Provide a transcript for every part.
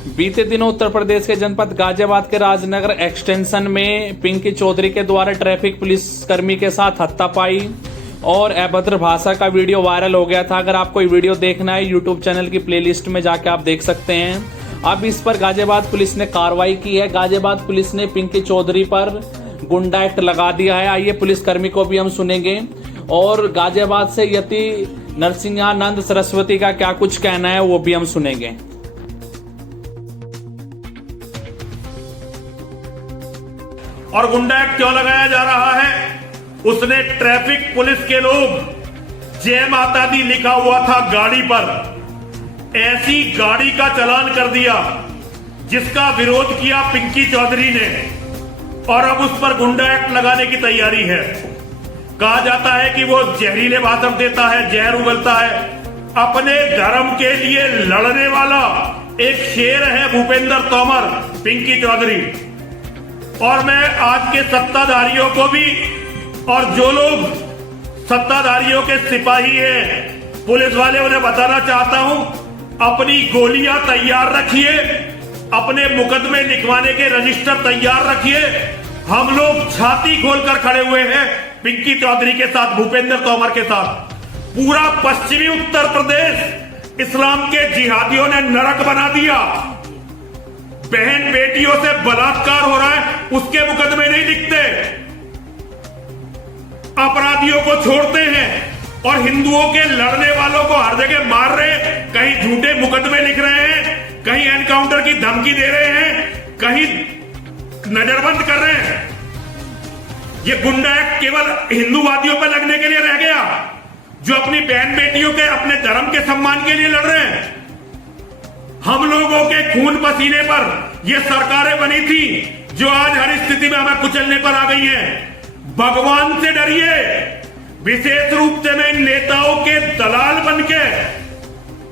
बीते दिनों उत्तर प्रदेश के जनपद गाजियाबाद के राजनगर एक्सटेंशन में पिंकी चौधरी के द्वारा ट्रैफिक पुलिस कर्मी के साथ हाथापाई और अभद्र भाषा का वीडियो वायरल हो गया था। अगर आपको ये वीडियो देखना है, यूट्यूब चैनल की प्लेलिस्ट में जाके आप देख सकते हैं। अब इस पर गाजियाबाद पुलिस ने कार्रवाई की है। गाजियाबाद पुलिस ने पिंकी चौधरी पर गुंडा एक्ट लगा दिया है। आइए पुलिस कर्मी को भी हम सुनेंगे और गाजियाबाद से यति नरसिंहानंद सरस्वती का क्या कुछ कहना है वो भी हम सुनेंगे। और गुंडा एक्ट क्यों लगाया जा रहा है? उसने ट्रैफिक पुलिस के लोग जय माता दी लिखा हुआ था गाड़ी पर, ऐसी गाड़ी का चालान कर दिया जिसका विरोध किया पिंकी चौधरी ने, और अब उस पर गुंडा एक्ट लगाने की तैयारी है। कहा जाता है कि वो जहरीले भाषण देता है, जहर उगलता है। अपने धर्म के लिए लड़ने वाला एक शेर है भूपेंद्र तोमर, पिंकी चौधरी। और मैं आज के सत्ताधारियों को भी, और जो लोग सत्ताधारियों के सिपाही हैं, पुलिस वाले, उन्हें बताना चाहता हूं, अपनी गोलियां तैयार रखिए, अपने मुकदमे लिखवाने के रजिस्टर तैयार रखिए। हम लोग छाती खोलकर खड़े हुए हैं पिंकी चौधरी के साथ, भूपेंद्र तोमर के साथ। पूरा पश्चिमी उत्तर प्रदेश इस्लाम के जिहादियों ने नरक बना दिया। बहन बेटियों से बलात्कार हो रहा है, उसके मुकदमे नहीं लिखते, अपराधियों को छोड़ते हैं और हिंदुओं के लड़ने वालों को हर जगह मार रहे हैं। कहीं झूठे मुकदमे लिख रहे हैं, कहीं एनकाउंटर की धमकी दे रहे हैं, कहीं नजरबंद कर रहे हैं। ये गुंडा एक्ट केवल हिंदूवादियों पर लगने के लिए रह गया, जो अपनी बहन बेटियों के, अपने धर्म के सम्मान के लिए लड़ रहे हैं। हम लोगों के खून पसीने पर ये सरकारें बनी थी, जो आज हर स्थिति में हमें कुचलने पर आ गई हैं। भगवान से डरिए, विशेष रूप से मैं इन नेताओं के दलाल बनके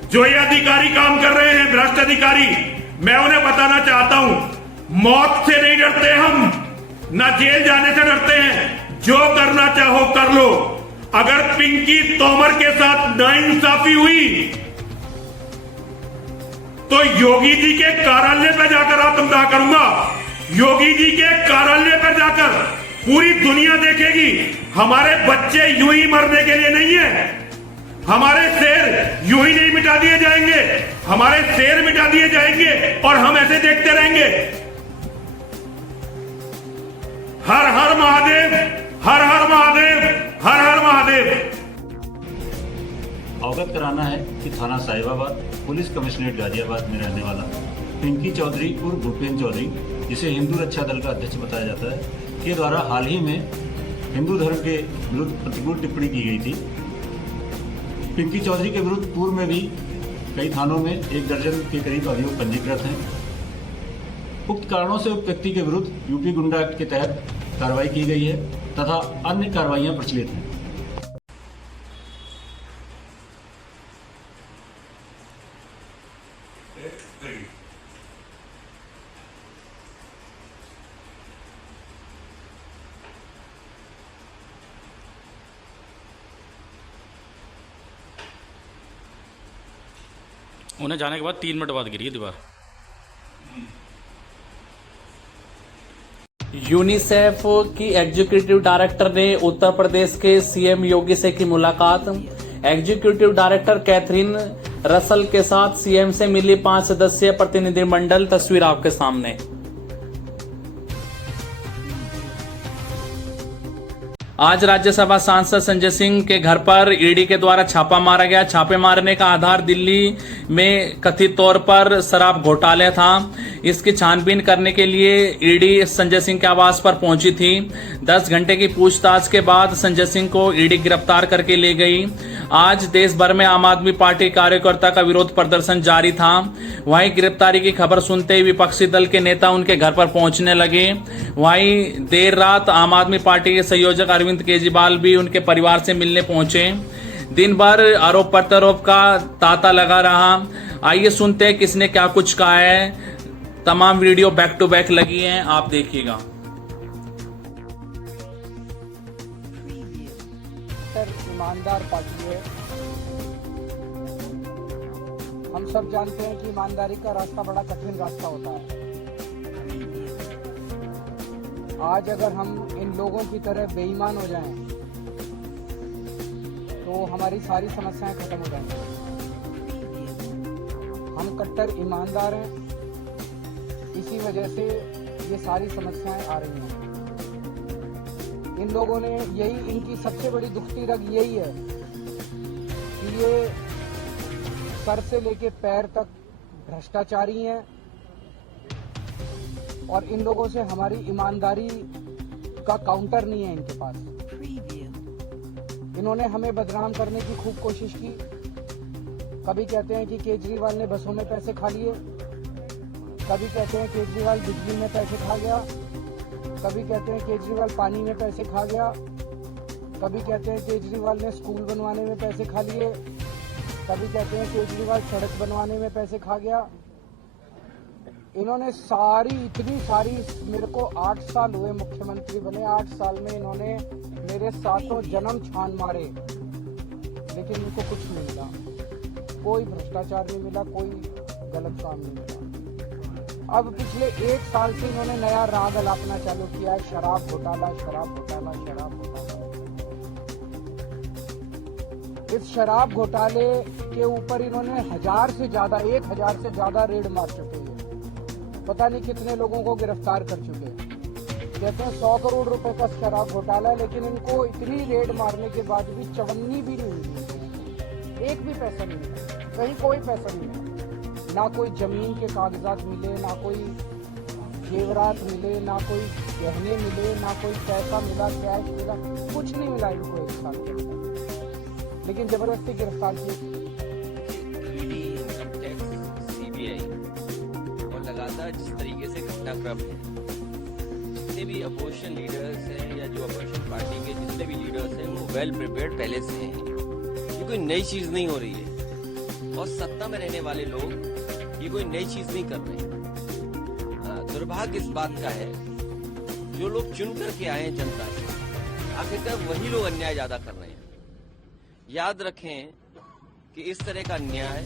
जो ये अधिकारी काम कर रहे हैं, भ्रष्ट अधिकारी, मैं उन्हें बताना चाहता हूं, मौत से नहीं डरते हम, ना जेल जाने से डरते हैं। जो करना चाहो कर लो। अगर पिंकी तोमर के साथ नाइंसाफी हुई तो योगी जी के कार्यालय पर जाकर आत्मदाह करूंगा। योगी जी के कार्यालय पर जाकर पूरी दुनिया देखेगी। हमारे बच्चे यूं ही मरने के लिए नहीं है, हमारे शेर यूं ही नहीं मिटा दिए जाएंगे, हमारे शेर मिटा दिए जाएंगे और हम ऐसे देखते रहेंगे। हर हर महादेव, हर हर महादेव, हर हर महादेव। अवगत कराना है कि थाना साहिबाबाद पुलिस कमिश्नरेट गाजियाबाद में रहने वाला पिंकी चौधरी उर्फ भूपेंद्र चौधरी, जिसे हिंदू रक्षा दल का अध्यक्ष बताया जाता है, के द्वारा हाल ही में हिंदू धर्म के विरुद्ध प्रतिकूल टिप्पणी की गई थी। पिंकी चौधरी के विरुद्ध पूर्व में भी कई थानों में 1 दर्जन के करीब अभियोग पंजीकृत हैं। उक्त कारणों से उक्त व्यक्ति के विरुद्ध यूपी गुंडा एक्ट के तहत कार्रवाई की गई है तथा अन्य कार्रवाइयां प्रचलित हैं। उन्हें जाने के बाद 3 मिनट बाद गिरी दीवार। यूनिसेफ की एग्जीक्यूटिव डायरेक्टर ने उत्तर प्रदेश के सीएम योगी से की मुलाकात। एग्जीक्यूटिव डायरेक्टर कैथरीन रसल के साथ सीएम से मिली 5 सदस्यीय प्रतिनिधिमंडल। तस्वीर आपके सामने। आज राज्यसभा सांसद संजय सिंह के घर पर ईडी के द्वारा छापा मारा गया। छापे मारने का आधार दिल्ली में कथित तौर पर शराब घोटाले था। इसकी छानबीन करने के लिए ईडी संजय सिंह के आवास पर पहुंची थी। 10 घंटे की पूछताछ के बाद संजय सिंह को ईडी गिरफ्तार करके ले गई। आज देश भर में आम आदमी पार्टी कार्यकर्ता का विरोध प्रदर्शन जारी था। वहीं गिरफ्तारी की खबर सुनते ही विपक्षी दल के नेता उनके घर पर पहुंचने लगे। वहीं देर रात आम आदमी पार्टी के संयोजक अरविंद केजरीवाल भी उनके परिवार से मिलने पहुंचे। दिन भर आरोप प्रत्यारोप का तांता लगा रहा। आइए सुनते हैं किसने क्या कुछ कहा है। तमाम वीडियो बैक टू बैक लगी हैं, आप देखिएगा। ईमानदार पार्टी है, हम सब जानते हैं कि ईमानदारी का रास्ता बड़ा कठिन रास्ता होता है। आज अगर हम इन लोगों की तरह बेईमान हो जाएं, तो हमारी सारी समस्याएं खत्म हो जाएंगी। हम कट्टर ईमानदार हैं, इसी वजह से ये सारी समस्याएं आ रही हैं। इन लोगों ने यही, इनकी सबसे बड़ी दुखती रग यही है कि ये सर से लेके पैर तक भ्रष्टाचारी हैं और इन लोगों से हमारी ईमानदारी का काउंटर नहीं है इनके पास। इन्होंने हमें बदनाम करने की खूब कोशिश की। कभी कहते हैं कि केजरीवाल ने बसों में पैसे खा लिए, कभी कहते हैं केजरीवाल बिजली में पैसे खा गया, कभी कहते हैं केजरीवाल पानी में पैसे खा गया, कभी कहते हैं केजरीवाल ने स्कूल बनवाने में पैसे खा लिए, कभी कहते हैं केजरीवाल सड़क बनवाने में पैसे खा गया। इन्होंने इतनी सारी, मेरे को 8 साल हुए मुख्यमंत्री बने, 8 साल में इन्होंने मेरे 7 जन्म छान मारे, लेकिन इनको कुछ नहीं मिला। कोई भ्रष्टाचार नहीं मिला, कोई गलत काम नहीं मिला। अब पिछले 1 साल से इन्होंने नया राग अलापना चालू किया है, शराब घोटाला, शराब घोटाला, शराब घोटाला। इस शराब घोटाले के ऊपर इन्होंने 1000 से ज्यादा रेड मार चुके हैं। पता नहीं कितने लोगों को गिरफ्तार कर चुके हैं। कहते हैं 100 करोड़ रुपए का शराब घोटाला है, लेकिन इनको इतनी रेड मारने के बाद भी चवन्नी भी नहीं मिली, एक भी पैसा नहीं मिला, कहीं कोई पैसा नहीं मिला। ना कोई जमीन के कागजात मिले, ना कोई जेवरात मिले, ना कोई गहने मिले, ना कोई पैसा मिला, कैश मिला, कुछ नहीं मिला इनको 1 साल के अंदर, लेकिन जबरदस्ती गिरफ्तार की। सीबीआई और लगातार जिस तरीके से घटनाक्रम है, जितने भी अपोजिशन लीडर्स हैं या जो अपोजिशन पार्टी के जितने भी लीडर्स हैं, वो वेल प्रिपेयर्ड पहले से हैं। ये कोई नई चीज नहीं हो रही है और सत्ता में रहने वाले लोग ये कोई नई चीज नहीं कर रहे हैं। दुर्भाग्य इस बात का है, जो लोग चुन करके आए हैं जनता से, आखिरकार वही लोग अन्याय ज्यादा कर रहे हैं। याद रखें कि इस तरह का न्याय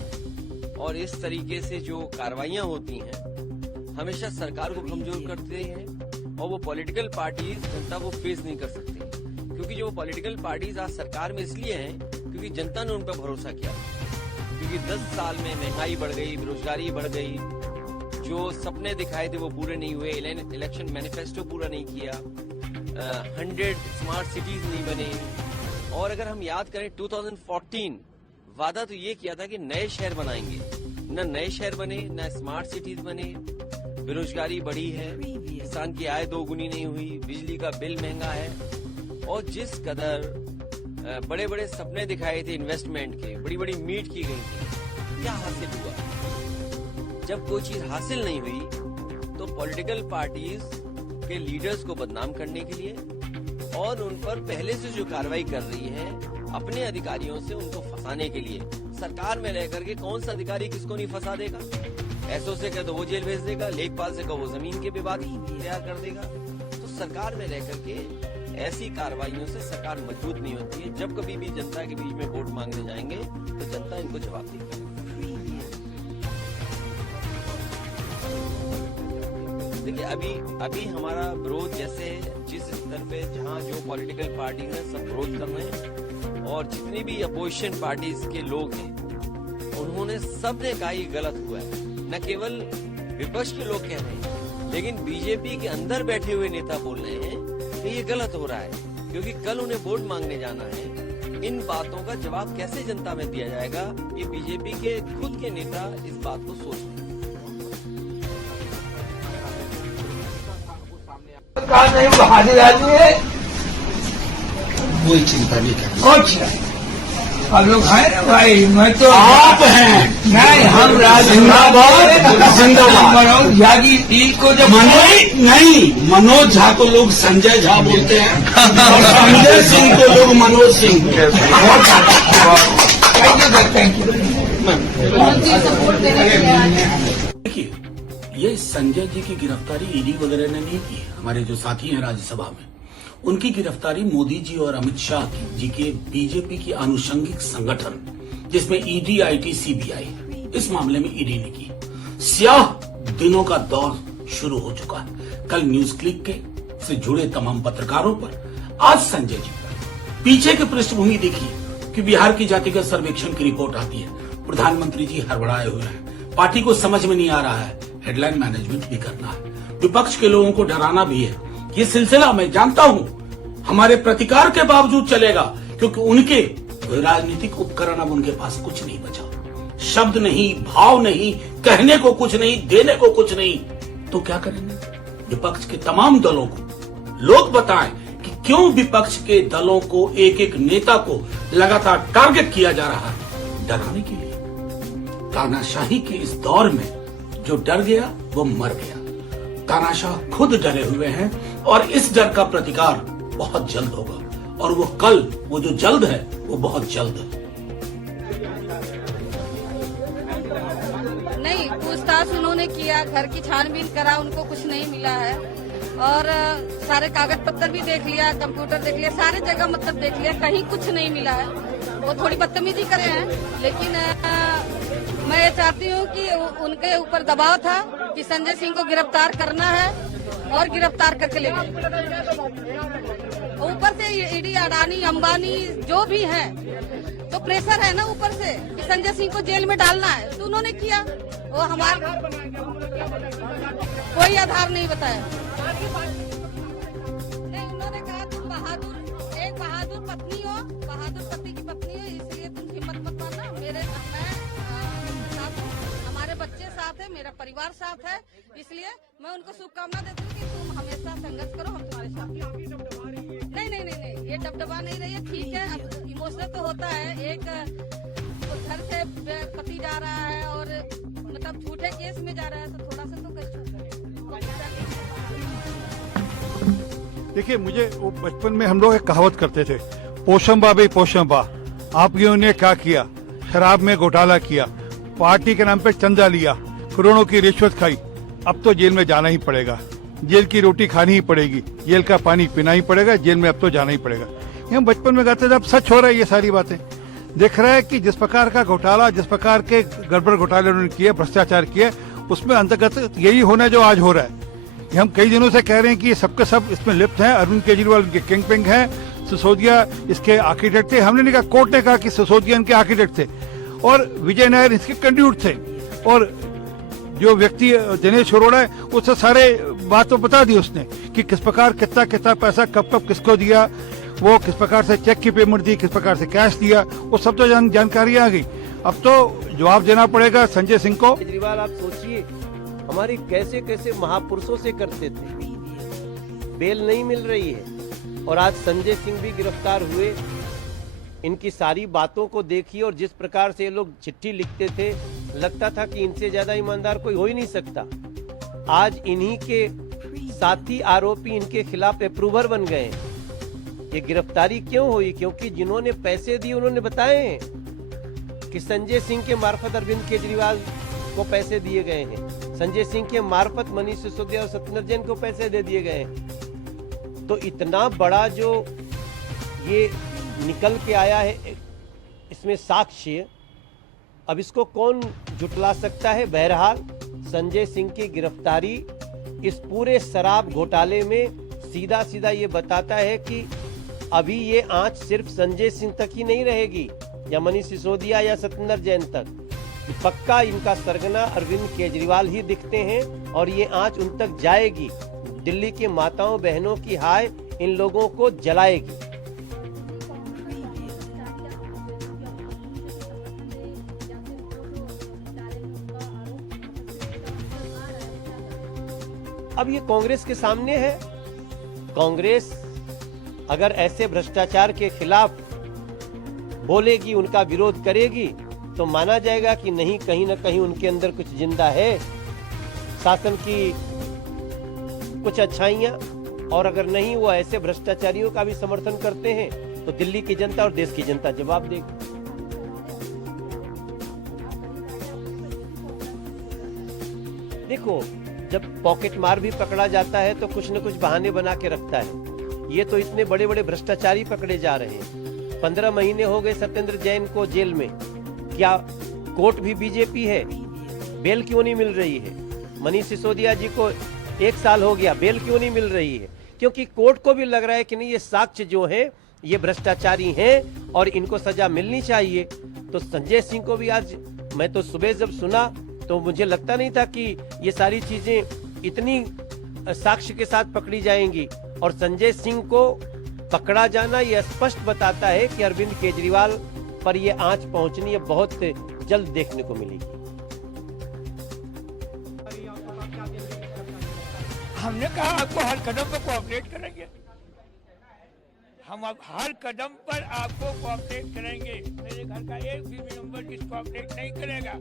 और इस तरीके से जो कार्रवाइयां होती हैं, हमेशा सरकार को कमजोर करते हैं और वो पॉलिटिकल पार्टीज जनता को फेस नहीं कर सकती, क्योंकि जो पॉलिटिकल पार्टीज आज सरकार में इसलिए हैं क्योंकि जनता ने उन पर भरोसा किया। क्योंकि 10 साल में महंगाई बढ़ गई, बेरोजगारी बढ़ गई, जो सपने दिखाए थे वो पूरे नहीं हुए, इलेक्शन मैनिफेस्टो पूरा नहीं किया, 100 स्मार्ट सिटीज नहीं बने। और अगर हम याद करें 2014 वादा तो ये किया था कि नए शहर बनाएंगे, न नए शहर बने, न स्मार्ट सिटीज बने, बेरोजगारी बढ़ी है, किसान की आय 2 गुनी नहीं हुई, बिजली का बिल महंगा है, और जिस कदर बड़े बड़े सपने दिखाए थे इन्वेस्टमेंट के, बड़ी बड़ी मीट की गई थी, क्या हासिल हुआ? जब कोई चीज हासिल नहीं हुई तो पॉलिटिकल पार्टीज के लीडर्स को बदनाम करने के लिए और उन पर पहले से जो कार्रवाई कर रही है अपने अधिकारियों से उनको फंसाने के लिए, सरकार में रह करके कौन सा अधिकारी किसको नहीं फंसा देगा? एसओ से कह दो वो जेल भेज देगा, लेखपाल से कहो वो जमीन के विवाद तैयार कर देगा। तो सरकार में रह करके ऐसी कार्रवाइयों से सरकार मजबूत नहीं होती है। जब कभी भी जनता के बीच में वोट मांगने जाएंगे तो जनता इनको जवाब देगी। देखिए अभी हमारा विरोध जैसे जिस स्तर पे जहाँ जो पॉलिटिकल पार्टी है सब विरोध कर रहे हैं और जितने भी अपोजिशन पार्टीज के लोग हैं उन्होंने सबने कहा ये गलत हुआ है। न केवल विपक्ष के लोग कह रहे हैं लेकिन बीजेपी के अंदर बैठे हुए नेता बोल रहे हैं कि ये गलत हो रहा है, क्योंकि कल उन्हें वोट मांगने जाना है। इन बातों का जवाब कैसे जनता में दिया जाएगा, ये बीजेपी के खुद के नेता इस बात को सोच रहे हैं। कोई चिंता नहीं करनी। कुछ हम लोग हैं भाई, मैं तो आप हैं नहीं, हम जिंदाबाद झा जी को जब मनोज झा को लोग संजय झा बोलते हैं और संजय सिंह को लोग मनोज सिंह। Thank you. देखिए, ये संजय जी की गिरफ्तारी ईडी वगैरह ने नहीं की। हमारे जो साथी हैं राज्यसभा में, उनकी गिरफ्तारी मोदी जी और अमित शाह जी के बीजेपी की आनुषंगिक संगठन जिसमें ईडी, आईटी, सीबीआई इस मामले में ईडी ने की। स्याह दिनों का दौर शुरू हो चुका है। कल न्यूज क्लिक के से जुड़े तमाम पत्रकारों पर, आज संजय जी पर। पीछे की पृष्ठभूमि देखिए कि बिहार की जातिगत सर्वेक्षण की रिपोर्ट आती है। प्रधानमंत्री जी हड़बड़ाए हुए हैं, पार्टी को समझ में नहीं आ रहा है, हेडलाइन मैनेजमेंट भी करना है, विपक्ष के लोगों को डराना भी है। ये सिलसिला मैं जानता हूं हमारे प्रतिकार के बावजूद चलेगा, क्योंकि उनके राजनीतिक उपकरण अब उनके पास कुछ नहीं बचा। शब्द नहीं, भाव नहीं, कहने को कुछ नहीं, देने को कुछ नहीं, तो क्या करेंगे? विपक्ष के तमाम दलों को लोग बताएं कि क्यों विपक्ष के दलों को एक एक नेता को लगातार टारगेट किया जा रहा है, डराने के लिए। तानाशाही के इस दौर में जो डर गया वो मर गया। तानाशाह खुद डरे हुए हैं और इस डर का प्रतिकार बहुत जल्द होगा, और वो कल, वो जो जल्द है वो बहुत जल्द है। नहीं, पूछताछ उन्होंने किया, घर की छानबीन करा, उनको कुछ नहीं मिला है, और सारे कागज पत्तर भी देख लिया, कंप्यूटर देख लिया, सारे जगह मतलब देख लिया, कहीं कुछ नहीं मिला है। वो थोड़ी बदतमीजी करे हैं, लेकिन मैं ये चाहती हूँ कि उनके ऊपर दबाव था कि संजय सिंह को गिरफ्तार करना है, और गिरफ्तार करके ले गए। ऊपर से ईडी, अडानी, अंबानी जो भी है, तो प्रेशर है ना ऊपर से कि संजय सिंह को जेल में डालना है, तो उन्होंने किया। वो हमारा कोई आधार नहीं बताया। नहीं, उन्होंने कहा तुम बहादुर, एक बहादुर पत्नी हो, बहादुर पति की पत्नी हो, इसलिए तुम हिम्मत मत मारना। मैं साथ हूँ, हमारे बच्चे साथ है, मेरा परिवार साथ है, इसलिए मैं उनको शुभकामना देती हूँ कि तुम हमेशा संघर्ष करो, हम तुम्हारे साथ। नहीं, ये दबदबा नहीं रही है, ठीक है। अब इमोशनल तो होता है, एक घर से पति जा रहा है और मतलब झूठे केस में जा रहा है, तो थोड़ा सा तो कष्ट होता है। देखिए, मुझे वो बचपन में हम लोग एक कहावत करते थे, पोशंबा भाई पोशंबा। आप लोगों ने क्या किया? शराब में घोटाला किया, पार्टी के नाम पे चंदा लिया, करोड़ों की रिश्वत खाई, अब तो जेल में जाना ही पड़ेगा, जेल की रोटी खानी ही पड़ेगी, जेल का पानी पीना ही पड़ेगा, जेल में अब तो जाना ही पड़ेगा। ये हम बचपन में कहते थे, अब सच हो रहा है ये सारी बातें। दिख रहा है कि जिस प्रकार का घोटाला, जिस प्रकार के गड़बड़ घोटाले उन्होंने किए, भ्रष्टाचार किए, उसमें अंतर्गत यही होना जो आज हो रहा है। ये हम कई दिनों से कह रहे हैं कि सबके सब इसमें लिप्त हैं। अरविंद केजरीवाल उनके किंग पिंग हैं, सिसोदिया इसके आर्किटेक्ट थे। हमने नहीं कहा, कोर्ट ने कहा कि सिसोदिया इनके आर्किटेक्ट थे और विजय नायर इसके कंड्यूट थे, और जो व्यक्ति दिनेश अरोड़ा है उससे सारे बात तो बता दी उसने कि किस प्रकार कितना कितना पैसा कब कब किसको दिया, वो किस प्रकार से चेक की पेमेंट दी, किस प्रकार से कैश दिया, वो सब तो जानकारी आ गई। अब तो जवाब देना पड़ेगा संजय सिंह को। केजरीवाल, आप सोचिए, हमारी कैसे कैसे महापुरुषों से करते थे, बेल नहीं मिल रही है, और आज संजय सिंह भी गिरफ्तार हुए। इनकी सारी बातों को देखिए, और जिस प्रकार से ये लोग चिट्ठी लिखते थे, लगता था कि इनसे ज्यादा ईमानदार कोई हो ही नहीं सकता। आज इन्हीं के साथी आरोपी इनके खिलाफ अप्रूवर बन गए। ये गिरफ्तारी क्यों हुई? क्योंकि जिन्होंने पैसे दिए उन्होंने बताए कि संजय सिंह के मार्फत अरविंद केजरीवाल को पैसे दिए गए हैं, संजय सिंह के मार्फत मनीष सिसोदिया और सत्येंद्र जैन को पैसे दे दिए गए हैं। तो इतना बड़ा जो ये निकल के आया है, इसमें साक्ष्य, अब इसको कौन जुटला सकता है? बहरहाल संजय सिंह की गिरफ्तारी इस पूरे शराब घोटाले में सीधा सीधा ये बताता है कि अभी ये आंच सिर्फ संजय सिंह तक ही नहीं रहेगी, या मनीष सिसोदिया या सत्येंद्र जैन तक। पक्का इनका सरगना अरविंद केजरीवाल ही दिखते हैं, और ये आंच उन तक जाएगी। दिल्ली के माताओं बहनों की हाय इन लोगों को जलाएगी। अब ये कांग्रेस के सामने है। कांग्रेस अगर ऐसे भ्रष्टाचार के खिलाफ बोलेगी, उनका विरोध करेगी, तो माना जाएगा कि नहीं, कहीं ना कहीं उनके अंदर कुछ जिंदा है, शासन की कुछ अच्छाइयां। और अगर नहीं, वो ऐसे भ्रष्टाचारियों का भी समर्थन करते हैं, तो दिल्ली की जनता और देश की जनता जवाब देगी। देखो, जब पॉकेट मार भी पकड़ा जाता है तो कुछ न कुछ बहाने बना के रखता है। ये तो इतने बड़े बड़े भ्रष्टाचारी पकड़े जा रहे हैं। 15 महीने हो गए सत्येंद्र जैन को जेल में। क्या कोर्ट भी बीजेपी है, बेल क्यों नहीं मिल रही है? मनीष सिसोदिया जी को 1 साल हो गया, बेल क्यों नहीं मिल रही है? क्योंकि कोर्ट को भी लग रहा है कि नहीं, ये साक्ष्य जो है ये भ्रष्टाचारी हैं और इनको सजा मिलनी चाहिए। तो संजय सिंह को भी आज, मैं तो सुबह जब सुना तो मुझे लगता नहीं था कि ये सारी चीजें इतनी साक्ष्य के साथ पकड़ी जाएंगी। और संजय सिंह को पकड़ा जाना ये स्पष्ट बताता है कि अरविंद केजरीवाल पर ये आंच पहुंचनी है बहुत जल्द देखने को मिलेगी। हमने कहा आपको हर कदम पर कोऑपरेट करेंगे, हम अब हर कदम पर आपको कोऑपरेट करेंगे। मेरे घर का एक भी मेंबर जिस कोऑपरेट नहीं करेगा,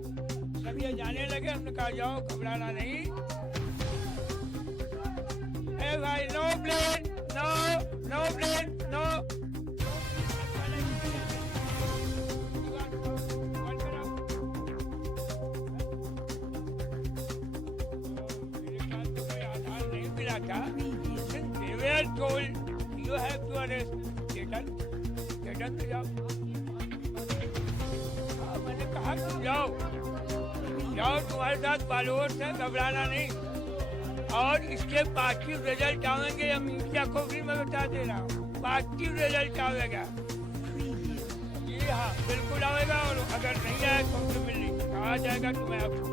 सब ये जाने लगे। हमने कहा जाओ, घबराना नहीं। ए भाई, no blame, no blame, no. You have to arrest Chetan तो जाओ। मैंने कहा तुम जाओ, तुम्हारे साथ फॉलोअर्स हैं, घबराना नहीं। और इसके पॉजिटिव रिजल्ट आएंगे, हम मीडिया को भी मैं बता दे रहा हूँ, पॉजिटिव रिजल्ट आएगा। जी हाँ, बिल्कुल आएगा। और अगर नहीं आए तो हमसे मिलने कहा जाएगा तो मैं आपको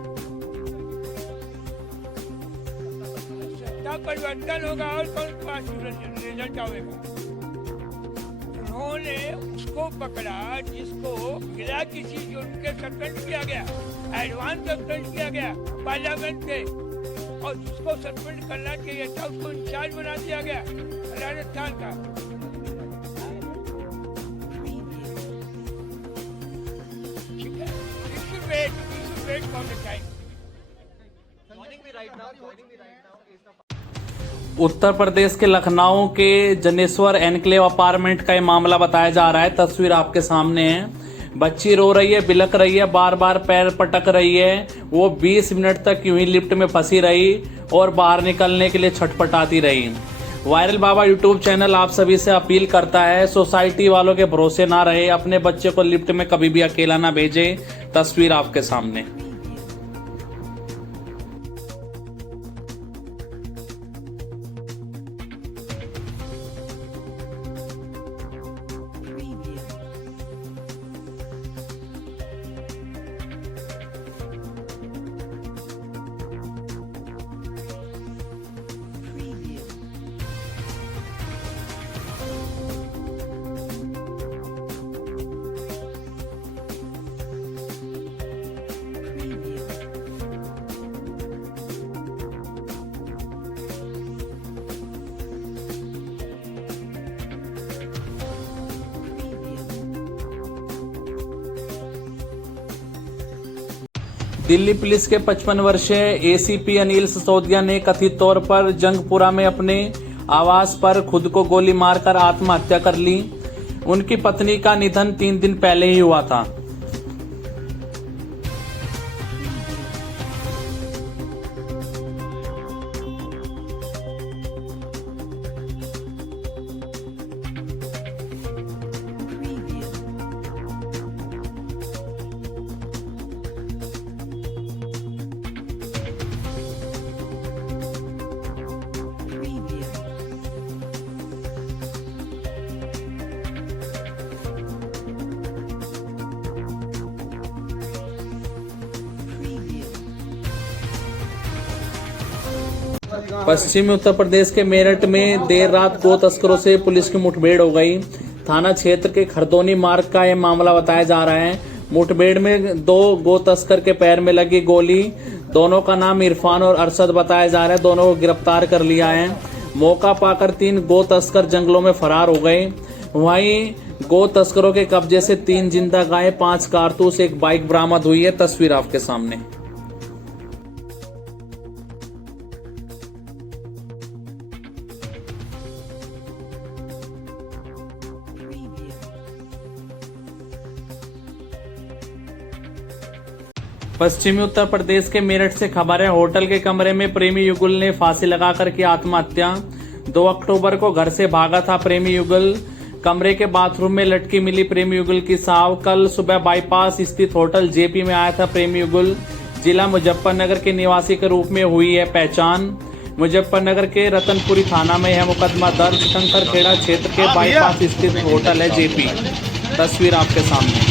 परिवर्तन होगा और कौन रिजल्ट आएगा। उन्होंने उसको पकड़ा जिसको बिना किसी जो उनके सस्पेंड किया गया, एडवांस सस्पेंड किया गया पार्लियामेंट से, और जिसको सस्पेंड करना चाहिए था उसको इंचार्ज बना दिया गया राजस्थान का। ठीक है, wait for the time. Uttar Pradesh के लखनऊ के जनेश्वर एनक्लेव अपार्टमेंट का ये मामला बताया जा रहा है। तस्वीर आपके सामने है। बच्ची रो रही है, बिलक रही है, बार बार पैर पटक रही है। वो 20 मिनट तक यूं ही लिफ्ट में फंसी रही और बाहर निकलने के लिए छटपटाती रही। वायरल बाबा यूट्यूब चैनल आप सभी से अपील करता है, सोसाइटी वालों के भरोसे ना रहे, अपने बच्चे को लिफ्ट में कभी भी अकेला ना भेजे। तस्वीर आपके सामने। दिल्ली पुलिस के 55 वर्षीय एसीपी अनिल सिसोदिया ने कथित तौर पर जंगपुरा में अपने आवास पर खुद को गोली मारकर आत्महत्या कर ली। उनकी पत्नी का निधन 3 दिन पहले ही हुआ था। पश्चिमी उत्तर प्रदेश के मेरठ में देर रात गो तस्करों से पुलिस की मुठभेड़ हो गई। थाना क्षेत्र के खरदोनी मार्ग का यह मामला बताया जा रहा है। मुठभेड़ में 2 गो तस्कर के पैर में लगी गोली। दोनों का नाम इरफान और अरशद बताया जा रहा है। दोनों को गिरफ्तार कर लिया है। मौका पाकर 3 गो तस्कर जंगलों में फरार हो गए। वहीं गो तस्करों के कब्जे से 3 जिंदा गाय, 5 कारतूस, 1 बाइक बरामद हुई है। तस्वीर आपके सामने। पश्चिमी उत्तर प्रदेश के मेरठ से खबर है। होटल के कमरे में प्रेमी युगल ने फांसी लगाकर की आत्महत्या। 2 अक्टूबर को घर से भागा था प्रेमी युगल। कमरे के बाथरूम में लटकी मिली प्रेमी युगल की साव। कल सुबह बाईपास स्थित होटल जेपी में आया था प्रेमी युगल। जिला मुजफ्फरनगर के निवासी के रूप में हुई है पहचान। मुजफ्फरनगर के रतनपुरी थाना में यह मुकदमा दर्ज। कंकरखेड़ा क्षेत्र के बाईपास स्थित होटल है जेपी। तस्वीर आपके सामने।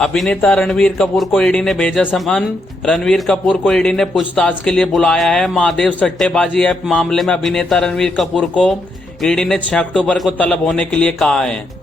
अभिनेता रणवीर कपूर को ईडी ने भेजा समन। रणवीर कपूर को ईडी ने पूछताछ के लिए बुलाया है। महादेव सट्टेबाजी ऐप मामले में अभिनेता रणवीर कपूर को ईडी ने 6 अक्टूबर को तलब होने के लिए कहा है।